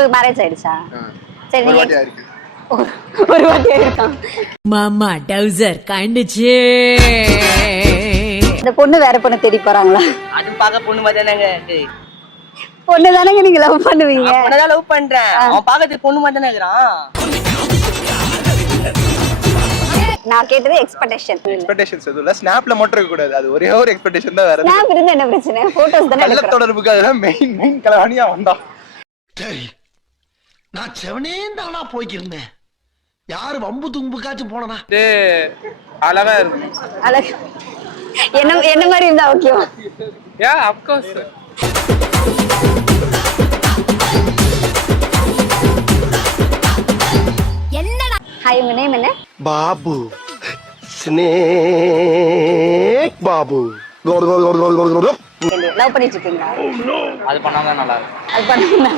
உங்களுக்கு மேரேஜ் ஆயிடுச்சா? சரி ஒரு நீங்க வாட்டி ஆயிருக்கு. ஒரு வாட்டி ஆயிருக்கான். மாமா டவுசர் கண்டுச்சு. இந்த பொண்ணு வேற பொண்ணு தேடி போறாங்களா? அது பாக்க பொண்ணு மாதிரி தானங்க இருக்கு. பொண்ணு தானங்க நீங்க லவ் பண்ணுவீங்க? நான் லவ் பண்றேன். அவன் பாக்கிறதுக்கு பொண்ணு மாதிரி தானே இருக்கிறான். நான் கேட்டது எக்ஸ்பெக்டேஷன். எக்ஸ்பெக்டேஷன்ஸ் எதுவும் இல்ல. ஸ்னாப்ல மட்டும் இருக்க கூடாது. அது ஒரே ஒரு எக்ஸ்பெக்டேஷன் தான். வேற ஸ்னாப் இருந்தா என்ன பிரச்சனை? போட்டோஸ் தானே கள்ள எடுக்கறோம். தொடர்புக்காக மெயின் கலவாணியா வந்தான். சரி, நான் செவனே தானா போய்க்கிருந்தேன். யாரு வம்பு தும்புக்காச்சும் போனா அழகா இருக்கும். அழகு என்ன மாதிரி இருந்தா ஓகேவா? Yeah of course. என்னடா ஹாய் உங்க நேம் என்ன? பாபு. ஸ்னேக் பாபு. லவ் பண்ணிட்டு இருக்கீங்களா? அது பண்ணாதான் நல்லா இருக்கும். அது பண்ணல.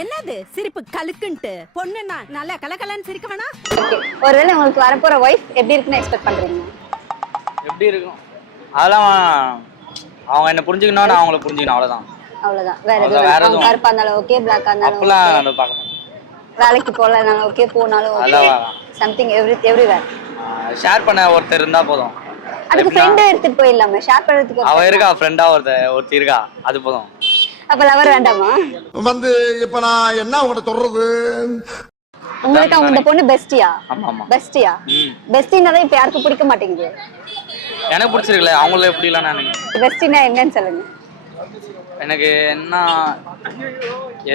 என்னது சிரிப்பு கலுக்குன்ட்டு பொண்ணுன்னா நல்லா கலகலன்னு சிரிக்க வேணா. ஓகே, ஒருவேளை உங்களுக்கு வரப்போற வைஃப் எப்படி இருக்குன்னு எக்ஸ்பெக்ட் பண்றீங்க? எப்படி இருக்கும் அதெல்லாம் அவங்க என்ன புரிஞ்சுக்கணும், நான் அவங்கள புரிஞ்சுக்கணும், அவ்வளவுதான். அவ்வளவுதான். வேற அவ்வளவுதான், வேற எதுவும் எதுவும். கருப்பா இருந்தாலும் ஓகே, பிளாக்கா இருந்தாலும் அப்பெல்லாம் okay. நான் பார்க்க மாட்டேன். வேலைக்கு போகலனாலும் ஓகே, போனாலும் ஓகே, அதெல்லாம் சம்திங் எவ்ரிவேர். ஷேர் பண்ண ஒருத்தர் இருந்தா போதும். அதுக்கு ஃப்ரெண்ட் எடுத்துட்டு போயிடலாமே, ஷேர் பண்றதுக்கு. அவ இருக்கா, ஃப்ரெண்டா ஒருத்தி இருக்கா, அது போதும். அப்ப லவர் வேண்டாமா? இப்ப நான் என்ன உங்கள்ட்ட சொல்றது? உங்களுக்கு அவங்க இந்த பொண்ணு பெஸ்டியா? ஆமா ஆமா. பெஸ்டியா? பெஸ்டினாதான் இப்ப யாருக்கும் பிடிக்க மாட்டேங்குது. எனக்கு பிடிச்சிருக்கல, அவங்கள எப்படி இல்ல. நான் பெஸ்டினா என்னன்னு சொல்லுங்க. எனக்கு என்ன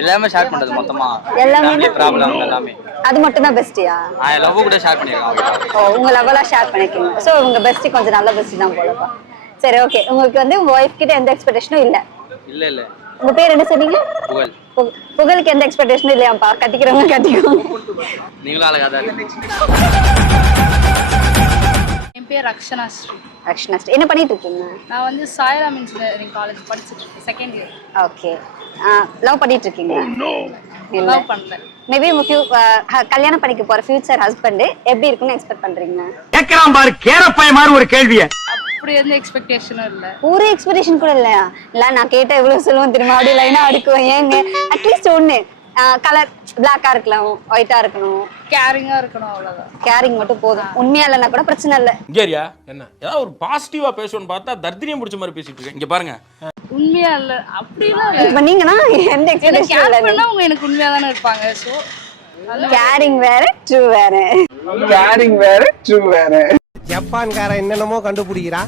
எல்லாமே ஷேர் பண்றது மொத்தமா. எல்லாமே ப்ராப்ளம் எல்லாமே. அது மட்டும் தான் பெஸ்டியா? நான் லவ் கூட ஷேர் பண்ணிருக்கேன். ஓ, உங்க லவ்வெல்லாம் ஷேர் பண்ணிக்கீங்க. சோ உங்க பெஸ்டி கொஞ்சம் நல்ல பெஸ்டி தான் போலப்பா. சரி ஓகே, உங்களுக்கு வந்து உங்க வைஃப் கிட்ட எந்த எக்ஸ்பெக்டேஷனும் இல்ல? இல்ல. உங்க பேர் என்ன சொன்னீங்க? புகழ். புகழுக்கு எந்த எக்ஸ்பெக்டேஷனும் இல்லையாப்பா? கட்டிக்கிறவங்க கட்டிக்கோங்க. நீங்களும் அழகா தான் இருக்கீங்க. என் பேர் ரக்ஷனா ஸ்ரீ. ரக்ஷனா ஸ்ரீ. என்ன பண்ணிட்டு இருக்கீங்க? நான் வந்து சாய்ராம் இன்ஜினியரிங் காலேஜ் படிச்சுட்டு இருக்கேன், செகண்ட் இயர். ஓகே. லவ் பண்ணிட்டு இருக்கீங்க? இல்ல. லவ் பண்ணல. மேபி உங்க கல்யாணம் பண்ணிக்க போற ஃபியூச்சர் ஹஸ்பண்ட் எப்படி இருக்குன்னு எக்ஸ்பெக்ட் பண்றீங்க? கேக்குறான் பாரு கேரப்பாய மாதிரி ஒரு கேள்விய. அப்படி எந்த எக்ஸ்பெக்டேஷனும் இல்ல. ஒரு எக்ஸ்பெக்டேஷன் கூட இல்லையா? இல்ல நான் கேட்ட எவ்வளவு சொல்லுவோம் தெரியுமா? அப்படியே லைனா அடுக்குவேன். ஏங்க அட்லீஸ்ட் ஒண்ணு கலர் பிளாக்கா இருக்கலாம், ஒயிட்டா இருக்கணும், கேரிங்கா இருக்கணும், அவ்வளவுதான். கேரிங் மட்டும் போதும். உண்மையா இல்லைன்னா கூட பிரச்சனை இல்ல. இங்கேரியா என்ன ஏதாவது ஒரு பாசிட்டிவா பேசணும்னு பார்த்தா தர்தினியம் பிடிச்ச மாதிரி பேசிட்டு இருக்கேன். இங்க பாருங்க, உண்மையா இல்ல, அப்படிலாம் இல்ல. இப்ப நீங்கன்னா எந்த எக்ஸ்பெக்டேஷன் கேர் இல்ல. பண்ணா அவங்க எனக்கு உண்மையா தானே இருப்பாங்க. சோ கேரிங் வேற, ட்ரூ வேற. கேரிங் வேற, ட்ரூ வேற. ஜப்பான்காரன் என்னென்னமோ கண்டுபிடிக்கிறா,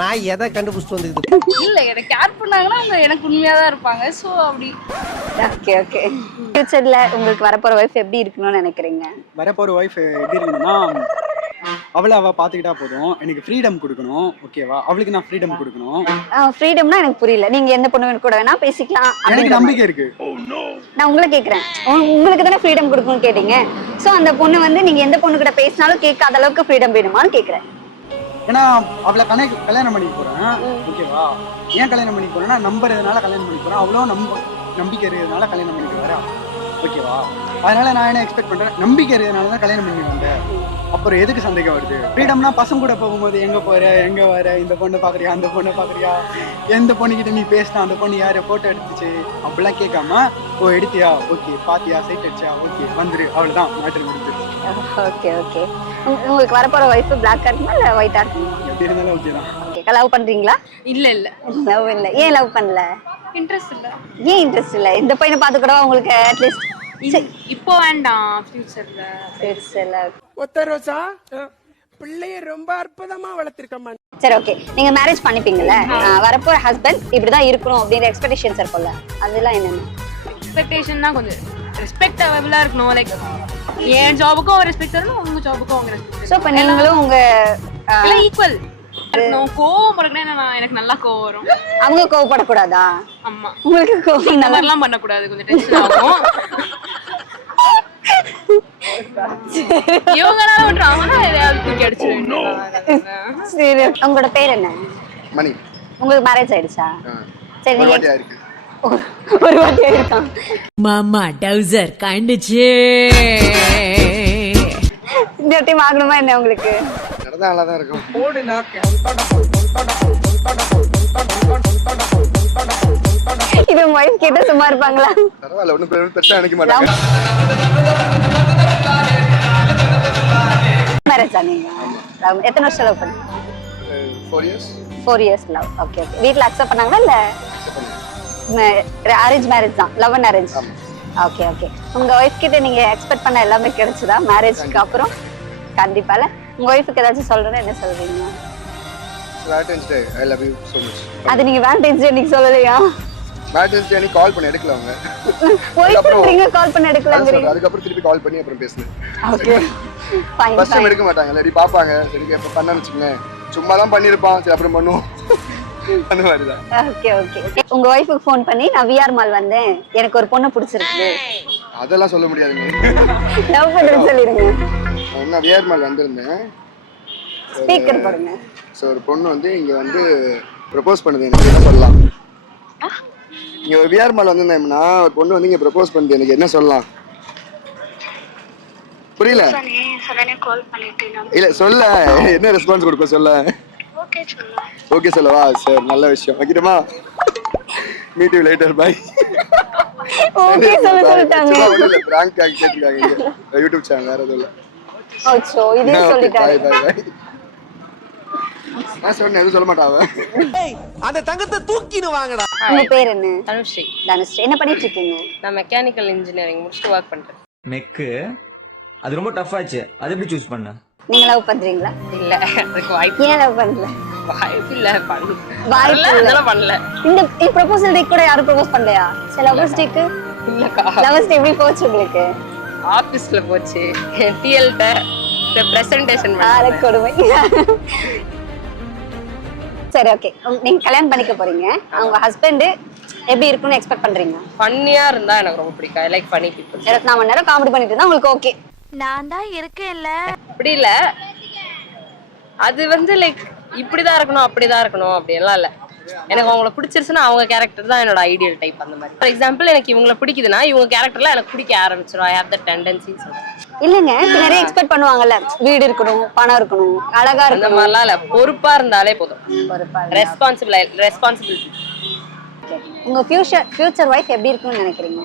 நான் எதை கண்டுபிடிச்சிட்டு வந்துக்குது. இல்ல, எனக்கு கேர் பண்ணாங்கன்னா அவங்க எனக்கு உண்மையா தான் இருப்பாங்க. சோ அப்படி. Okay okay. ஃபியூச்சர்ல உங்களுக்கு வரப்போற வைஃப் எப்படி இருக்கணும்னு நினைக்கிறீங்க? வரப்போற வைஃப் எப்படி இருக்கணும்னா, அவளை பாத்துக்கிட்டா போதும். எனக்கு ஃப்ரீடம் கொடுக்கணும். ஓகேவா? அவளுக்கு நான் ஃப்ரீடம் கொடுக்கணும். ஃப்ரீடம்னா எனக்கு புரியல. நீங்க எந்த பொண்ணு கூட வேணா பேசிக்கலாம். எனக்கு நம்பிக்கை இருக்கு. நான் உங்களை கேக்குறேன், உங்களுக்கு தானே ஃப்ரீடம் கொடுக்கணும்னு கேட்டீங்க. சோ அந்த பொண்ணு வந்து நீங்க எந்த பொண்ணு கூட பேசினாலும் கேட்காத அளவுக்கு ஃப்ரீடம் வேணுமான்னு கேக்குறேன். ஏன்னா அவளை கல்யாணம் பண்ணிக்க போறேன். ஓகேவா? ஏன் கல்யாணம் பண்ணிக்க போறேன்னா, நம்புறதுனால கல்யாணம் பண்ணிக்க போறேன். அவ்வளோ நம்பிக்கை இருக்கிறதுனால கல்யாணம் பண்ணிக்க வரா. ஓகேவா? அதனால நான் என்ன எக்ஸ்பெக்ட் பண்றேன், நம்பிக்கை இருக்கிறதுனால தான் கல்யாணம் பண்ணி வந்தேன். அப்புறம் எதுக்கு சந்தேகம் வருது? ஃப்ரீடம்னா பசங்க கூட போகும்போது எங்க போற, எங்க வர, இந்த பொண்ணை பாக்குறியா, அந்த பொண்ணை பாக்குறியா, எந்த பொண்ணுகிட்ட நீ பேசினா அந்த பொண்ணு யாரு போட்டோ எடுத்துச்சு அப்படிலாம் கேட்காம, ஓ எடுத்தியா, ஓகே, பாத்தியா, சைட் அடிச்சா, ஓகே, வந்துரு, அவ்வளவுதான், மேட்டர் முடிஞ்சிருச்சு. Okay okay. உங்களுக்கு வரப்போற வைஃப் பிளாக்கா இருக்குமா இல்ல ஒயிட்டா இருக்குமா? எப்படி இருந்தாலும் ஓகே தான். ஓகே. லவ் பண்றீங்களா? இல்ல லவ் இல்ல. ஏன் லவ் பண்ணல? இன்ட்ரெஸ்ட் இல்ல. ஏன் இன்ட்ரெஸ்ட் இல்ல? இந்த பையனை பார்த்து கூட உங்களுக்கு அட்லீஸ்ட் இப்போ வேண்டாம், ஃபியூச்சர்ல. ஒத்த ரோசா பிள்ளைய ரொம்ப அற்புதமா வளர்த்திருக்கம்மா. சரி ஓகே. நீங்க மேரேஜ் பண்ணிப்பீங்கல்ல, வரப்போற ஹஸ்பண்ட் இப்படிதான் இருக்கணும் அப்படிங்கிற எக்ஸ்பெக்டேஷன்ஸ் இருக்கும்ல, அதெல்லாம் என்னென்ன? எக்ஸ்பெக்டேஷன்னா கொஞ்சம் ரெஸ்பெக்டபிளா இருக்கணும். லைக் என் ஜாபுக்கும் அவங்க ரெஸ்பெக்ட் தரணும், உங்க ஜாபுக்கும் அவங்க ரெஸ்பெக்ட். சோ இப்ப நீங்களும் உங்க எல்லாம் ஈக்குவல். கோவம் பறக்கனா எனக்கு நல்லா கோவம் வரும். அவங்க கோவப்படக்கூடாதா? ஆமா. உங்களுக்கு கோவம் இந்த மாதிரிலாம் பண்ணக்கூடாது, கொஞ்சம் டென்ஷன் ஆகும். இவங்களால விட்டுறாங்கன்னா எதையாவது தூக்கி அடிச்சிருவேன். சரி, உங்களோட பேர் என்ன? மணி. உங்களுக்கு மேரேஜ் ஆயிடுச்சா? சரி ஒரு நீங்க வாட்டி ஆயிருக்கு. ஒரு வாட்டி ஆயிருக்கான். மாமா டவுசர் கண்டுச்சு. இந்த டைம் ஆகணுமா என்ன உங்களுக்கு? நடந்தா நல்லா தான் இருக்கும். இது உங்க ஒய்ஃப் கேட்ட சும்மா இருப்பாங்களா? பரவாயில்ல, ஒன்றும் பிரச்சனை நினைக்க மாட்டாங்க. மேரேஜா நீங்க? எத்தனை வருஷம் லவ் பண்ணீங்க? 4 years. 4 years love. Okay okay. வீட்ல அக்செப்ட் பண்ணாங்களா இல்ல அரேஞ்ச் மேரேஜ் தான்? Love and arrange. Okay okay. உங்க ஒய்ஃப் கிட்ட நீங்க எக்ஸ்பெக்ட் பண்ண எல்லாமே கிடைச்சதா மேரேஜ்க்கு அப்புறம்? கண்டிப்பால. உங்க ஒய்ஃப்க்கு ஏதாச்சும் சொல்றேன்னா என்ன சொல்றீங்க? Valentine's Day, I love you so much. அது நீங்க வேலண்டைன்ஸ் டே நீங்க சொல்லலையா? Valentine's Day அன்னைக்கு கால் பண்ணி எடுக்கல அவங்க. ஒய்ஃப்ன்றீங்க கால் பண்ணி எடுக்கலங்கறீங்க. அதுக்கு அப்புறம் திருப்பி கால் பண்ணி அப்புறம் பேசுனேன். ஓகே. ஃபைன். ஃபர்ஸ்ட் டைம் எடுக்க மாட்டாங்க, இல்லடி பாப்பாங்க. சரி எப்ப பண்ணான்னு வெச்சுங்களேன். சும்மா தான் பண்ணிருப்பான், சரி அப்புறம் பண்ணுவோம். அந்த மாதிரி தான். Okay okay. உங்க ஒய்ஃப்க்கு ஃபோன் பண்ணி நான் விஆர் மால் வந்தேன், எனக்கு ஒரு பொண்ணு பிடிச்சிருக்கு. அதெல்லாம் சொல்ல முடியாதுங்க. லவ் பண்றேன்னு சொல்லிருங்க. நான் விஆர் மால் வந்திருந்தேன். ஸ்பீக்கர் போடுங்க. சோ ஒரு பொண்ணு வந்து இங்க வந்து ப்ரப்போஸ் பண்ணுது, எனக்கு என்ன சொல்லலாம்? இங்க ஒரு விஆர் மால் வந்திருந்தேன்னா ஒரு பொண்ணு வந்து இங்க ப்ரப்போஸ் பண்ணுது, எனக்கு என்ன சொல்லலாம்? புரியல? இல்ல சொல்ல, என்ன ரெஸ்பான்ஸ் கொடுப்ப சொல்ல? ஓகே சொல்லவா? சரி, நல்ல விஷயம். வைக்கிறமா? Meet you later, bye. Okay சொல்லிட்டாங்க. இல்ல பிராங்க் கேட்டிருக்காங்க யூடியூப் சேனல், வேற எதுவும் இல்ல. ஓச்சோ, இதே சொல்லிட்டாங்க. Bye bye bye. நான் சொன்னேன், எதுவும் சொல்ல மாட்டாவ. அந்த தங்கத்தை தூக்கின்னு வாங்கடா. உங்க பேர் என்ன? தனுஸ்ரீ. தனுஸ்ரீ. என்ன பண்ணிட்டு இருக்கீங்க? நான் மெக்கானிக்கல் இன்ஜினியரிங் முடிச்சுட்டு ஒர்க் பண்றேன். மெக்கு அது ரொம்ப டஃப் ஆச்சு, அது எப்படி சூஸ் பண்ண? நீங்க லவ் பண்றீங்களா? இல்ல, அதுக்கு வாய்ப்பு ஏன் லவ் பண்ணல? வாய்ப்பு இல்ல, பண்ணல. வாய்ப்பு இல்ல. அதெல்லாம் பண்ணல. இந்த ப்ரொபோசல் டே கூட யாரும் ப்ரொபோஸ் பண்ணலையா? சரி, லவர்ஸ் டேக்கு இல்லக்கா. லவர்ஸ் டே எப்படி போச்சு உங்களுக்கு? ஆபீஸ்ல போச்சு. டிஎல்ட்ட பிரசன்டேஷன் ஆற கொடுமை. சரி ஓகே. நீங்க கல்யாணம் பண்ணிக்க போறீங்க, உங்க ஹஸ்பண்ட் எப்படி இருக்குன்னு எக்ஸ்பெக்ட் பண்றீங்க? ஃபன்னியா இருந்தா எனக்கு ரொம்ப பிடிக்கும். I like funny people. 24 மணி நேரம் காமெடி பண்ணிட்டு இருந்தா உங்களுக்கு ஓகே? நான் தான் இருக்கேன்ல. அப்படி இல்ல, அது வந்து லைக் இப்படிதான் இருக்கணும் அப்படிதான் இருக்கணும் அப்படியெல்லாம் இல்ல. எனக்கு அவங்கள பிடிச்சிருச்சுன்னா அவங்க கேரக்டர் தான் என்னோட ஐடியல் டைப். அந்த மாதிரி ஃபார் எக்ஸாம்பிள் எனக்கு இவங்கள பிடிக்குதுன்னா இவங்க கேரக்டர்ல எனக்கு பிடிக்க ஆரம்பிச்சிடும். I have the tendency. இல்லங்க, நிறைய எக்ஸ்பெக்ட் பண்ணுவாங்கல்ல, வீடு இருக்கணும், பணம் இருக்கணும், அழகா அந்த இருக்கணும். மாதிரிலாம் இல்ல, பொறுப்பா இருந்தாலே போதும். ரெஸ்பான்சிபிலிட்டி. உங்க ஃபியூச்சர் வைஃப் எப்படி இருக்கும்னு நினைக்கிறீங்க?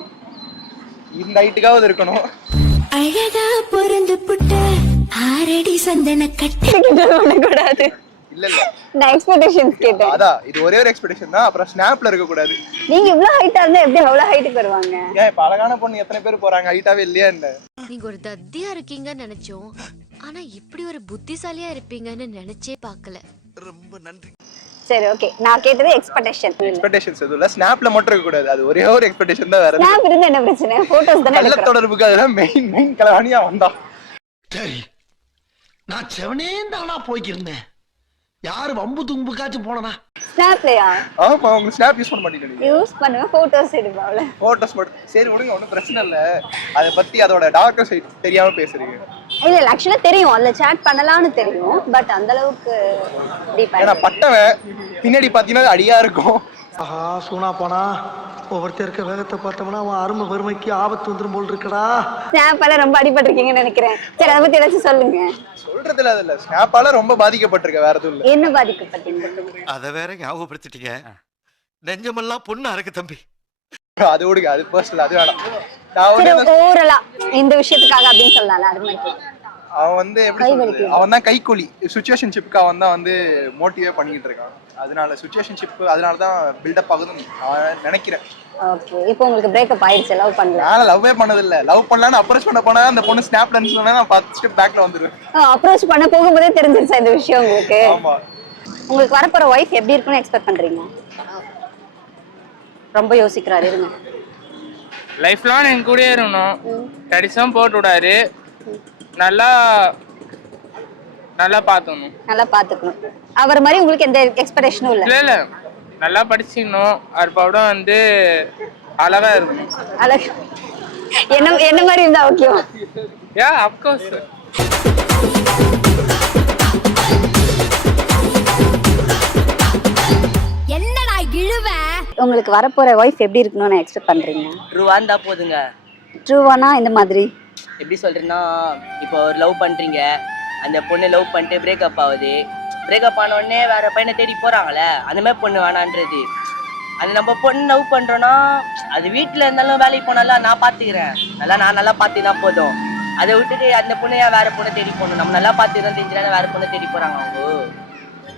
இந்த ஹைட்டுக்காவது இருக்கணும். அழகா பொருந்து புட்ட ஆரடி சந்தன கட்ட கூடாது. இல்ல இல்ல, நான் எக்ஸ்பெக்டேஷன்ஸ் கேட்டேன். அதான் இது ஒரே ஒரு எக்ஸ்பெக்டேஷன் தான். அப்புறம் ஸ்னாப்ல இருக்க கூடாது. நீங்க இவ்வளவு ஹைட்டா இருந்தா எப்படி அவ்வளவு ஹைட்டுக்கு வருவாங்க? ஏன் இப்ப அழகான பொண்ணு எத்தனை பேர் போறாங்க, ஹைட்டாவே இல்லையா என்ன? நீங்க ஒரு தத்தியா இருக்கீங்கன்னு நினைச்சோம், ஆனா இப்படி ஒரு புத்திசாலியா இருப்பீங்கன்னு நினைச்சே பார்க்கல. ரொம்ப நன்றி. சரி ஓகே. நான் கேட்டது எக்ஸ்பெக்டேஷன். எக்ஸ்பெக்டேஷன்ஸ் எதுவும் இல்ல. ஸ்னாப்ல மட்டும் இருக்க கூடாது, அது ஒரே ஒரு எக்ஸ்பெக்டேஷன் தான். வேற ஸ்னாப் இருந்தா என்ன பிரச்சனை? போட்டோஸ் தானே நல்ல எடுக்கறோம். தொடர்புக்கு அதெல்லாம் மெயின் கலவாணியா வந்தா. சரி, நான் செவனே தானா போய்க்கிருந்தேன். யாரு வம்பு தும்புக்காச்சும் போனனா? ஸ்னாப்லயா? ஆமா, உங்க ஸ்னாப் யூஸ் பண்ண மாட்டீங்க. யூஸ் பண்ணுவேன், போட்டோஸ் எடுப்பாவல. போட்டோஸ் மட்டும். சரி விடுங்க, ஒன்றும் பிரச்சனை இல்ல. அதை பத்தி அதோட டார்க்கர் சைட் தெரியாம பேசுறீங்க. இல்ல இல்ல, ஆக்சுவலா தெரியும், அதுல சாட் பண்ணலாம்னு தெரியும், பட் அந்த அளவுக்கு டீப்பா. ஏன்னா பட்டவன் பின்னாடி பாத்தீங்கன்னா அடியா இருக்கும். ஆஹா, சூனா போனா ஒவ்வொருத்தர் இருக்க வேகத்தை பார்த்தோம்னா அவன் அருமை வறுமைக்கு ஆபத்து வந்துடும் போல் இருக்கடா. ஸ்னாப்பால ரொம்ப அடிபட்டிருக்கீங்கன்னு நினைக்கிறேன். சரி, அதை பத்தி ஏதாச்சும் சொல்லுங்க. சொல்றதுல அது இல்ல, ஸ்னாப்பால ரொம்ப பாதிக்கப்பட்டிருக்க, வேற எதுவும் இல்ல. என்ன பாதிக்கப்பட்டீங்க? அத வேற ஞாபகப்படுத்திட்டீங்க. நெஞ்சமெல்லாம் பொண்ணா இருக்கு தம்பி. அது விடுங்க, அது பர்சனல், அது வேணாம். நான் சரி, வந்து ஓரலா இந்த விஷயத்துக்காக அப்படின்னு சொல்லலாம். அது மாதிரி அவன் வந்து எப்படி சொல்றது, அவன் தான் கைக்கூலி. சுச்சுவேஷன்ஷிப்க்கு அவன் தான் வந்து மோட்டிவே பண்ணிக்கிட்டு இருக்கான். அதனால சுச்சுவேஷன்ஷிப் அதனால தான் பில்டப் ஆகுதுன்னு நான் நினைக்கிறேன். ஓகே. இப்போ உங்களுக்கு பிரேக்கப் ஆயிடுச்சு, லவ் பண்ணல? நான் லவ்வே பண்ணது இல்ல. லவ் பண்ணலான்னு அப்ரோச் பண்ண போனா அந்த பொண்ணு ஸ்னாப்ல சொன்னா நான் 10 ஸ்டெப் பேக்ல வந்துருவேன். அப்ரோச் பண்ண போகும்போதே தெரிஞ்சிருச்சா இந்த விஷயம் உங்களுக்கு? ஆமா. உங்களுக்கு வரப்போற வைஃப் எப்படி இருக்குன்னு எக்ஸ்பெக்ட் பண்றீங்க? ரொம்ப யோசிக்கிறாரு, இருங்க. லைஃப் லாங் என் கூடயே இருக்கணும். கடிசம் போட்டு விடாரு. நல்லா பார்த்துக்கணும். நல்லா பாத்துக்கணும். அவர் மாதிரி உங்களுக்கு எந்த எக்ஸ்பெக்டேஷனும் இல்ல? இல்ல நல்லா படிச்சிடணும். அதுக்கப்புறம் வந்து அழகா இருக்கணும். அழகு என்ன மாதிரி இருந்தா ஓகே? யா, அப்கோர்ஸ். என்னடா இழுவ? உங்களுக்கு வரப்போற வைஃப் எப்படி இருக்கணும்னு எக்ஸ்பெக்ட் பண்றீங்க? ட்ரூவா இருந்தா போதுங்க. ட்ரூவானா இந்த மாதிரி எப்படி சொல்றேன்னா, இப்போ ஒரு லவ் பண்றீங்க, அந்த பொண்ணு லவ் பண்ணிட்டு பிரேக்கப் ஆகுது. பிரேக்கப் ஆன உடனே வேற பையனை தேடி போறாங்களே, அந்த மாதிரி பொண்ணு வேணான்றது. அது நம்ம பொண்ணு லவ் பண்றோம்னா அது வீட்டுல இருந்தாலும் வேலைக்கு போனாலும் நான் பாத்துக்கிறேன், நான் நல்லா பாத்துக்கினா போதும். அதை விட்டுட்டு அந்த பொண்ணு ஏன் வேற பொண்ணை தேடி போகணும்? நம்ம நல்லா பாத்துக்கிறோம் தெரிஞ்சுனா வேற பொண்ணை தேடி போறாங்க அவங்க.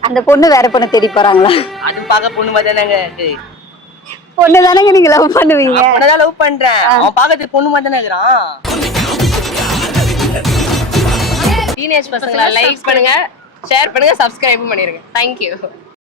அந்த பொண்ணு வேற பொண்ணு தேடி போறாங்களா? அது பார்க்க பொண்ணு மாதிரி தானேங்க இருக்கு. பொண்ணு தானங்க நீங்க லவ் பண்ணுவீங்க? பொண்ணதான் லவ் பண்றேன், அவன் பாக்கிறதுக்கு பொண்ணு மாதிரி தானே இருக்கிறான். டீனேஜ் பசங்களை லைக் பண்ணுங்க, ஷேர் பண்ணுங்க, சப்ஸ்கிரைப் பண்ணிருங்க. தேங்க்யூ.